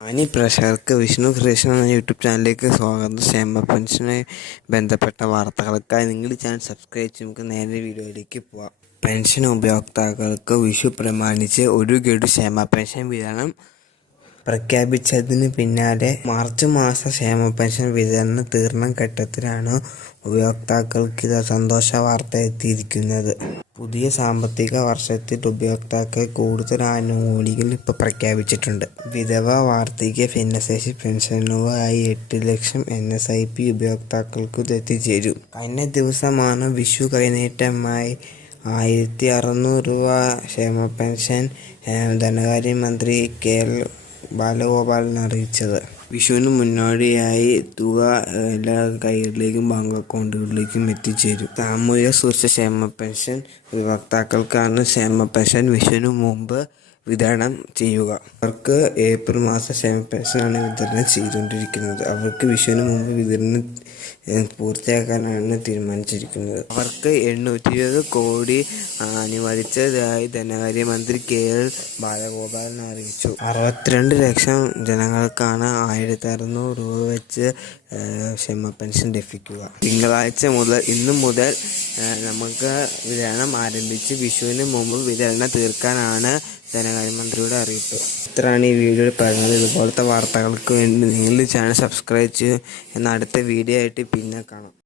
മാന്യ പ്രഷർക്ക് വിഷ്ണു കൃഷ്ണൻ എന്ന യൂട്യൂബ് ചാനലിലേക്ക് സ്വാഗതം. ക്ഷേമ പെൻഷനെ ബന്ധപ്പെട്ട വാർത്തകൾക്കായി നിങ്ങൾ ചാനൽ സബ്സ്ക്രൈബ് ചെയ്ത് നമുക്ക് നേരെ വീഡിയോയിലേക്ക് പോവാം. പെൻഷൻ ഉപയോക്താക്കൾക്ക് വിഷു പ്രമാണിച്ച് ഒരു ഗഡു ക്ഷേമ പെൻഷൻ വിതരണം പ്രഖ്യാപിച്ചതിന് പിന്നാലെ മാർച്ച് മാസ ക്ഷേമ പെൻഷൻ വിതരണ തീർന്ന ഘട്ടത്തിലാണ് ഉപയോക്താക്കൾക്ക് ഇത് സന്തോഷ വാർത്ത എത്തിയിരിക്കുന്നത്. പുതിയ സാമ്പത്തിക വർഷത്തിൽ ഉപയോക്താക്കൾ കൂടുതൽ ആനുകൂല്യങ്ങൾ ഇപ്പോൾ പ്രഖ്യാപിച്ചിട്ടുണ്ട്. വിധവ വാർദ്ധക്യ ഭിന്നശേഷി പെൻഷനുകളായി എട്ട് ലക്ഷം എൻ എസ് ഐ പി ഉപയോക്താക്കൾക്ക് ഇത് എത്തിച്ചേരും. കഴിഞ്ഞ ദിവസമാണ് വിഷു കൈനീട്ടമായി ആയിരത്തി അറുന്നൂറ് രൂപ ക്ഷേമ പെൻഷൻ ധനകാര്യമന്ത്രി കെ എൽ ബാലഗോപാലൻ അറിയിച്ചത്. വിഷുവിന് മുന്നോടിയായി തുക എല്ലാ കൈകളിലേക്കും ബാങ്ക് അക്കൗണ്ടുകളിലേക്കും എത്തിച്ചേരും. സാമൂഹിക സുരക്ഷ ക്ഷേമ പെൻഷൻ ഉപഭോക്താക്കൾക്കാണ് ക്ഷേമ പെൻഷൻ വിഷുവിന് മുമ്പ് വിതരണം ചെയ്യുക. അവർക്ക് ഏപ്രിൽ മാസ ക്ഷേമ പെൻഷനാണ് വിതരണം ചെയ്തുകൊണ്ടിരിക്കുന്നത്. അവർക്ക് വിഷുവിന് മുമ്പ് വിതരണം പൂർത്തിയാക്കാനാണ് തീരുമാനിച്ചിരിക്കുന്നത്. അവർക്ക് എണ്ണൂറ്റി ഇരുപത് കോടി അനുവദിച്ചതായി ധനകാര്യമന്ത്രി കെ എൽ ബാലഗോപാലൻ അറിയിച്ചു. അറുപത്തിരണ്ട് ലക്ഷം ജനങ്ങൾക്കാണ് ആയിരത്തി അറുന്നൂറ് രൂപ വെച്ച് ക്ഷമ പെൻഷൻ ലഭിക്കുക. തിങ്കളാഴ്ച മുതൽ ഇന്നു മുതൽ നമുക്ക് വിതരണം ആരംഭിച്ച് വിഷുവിന് മുമ്പ് വിതരണം തീർക്കാനാണ് ധനകാര്യമന്ത്രിയുടെ അറിയിപ്പ്. ഇത്രയാണ് ഈ വീഡിയോയിൽ പറയുന്നത്. ഇതുപോലത്തെ വാർത്തകൾക്ക് വേണ്ടി നിങ്ങൾ ചാനൽ സബ്സ്ക്രൈബ് ചെയ്യൂ. എന്ന അടുത്ത വീഡിയോ ആയിട്ട് പിന്നെ കാണാം.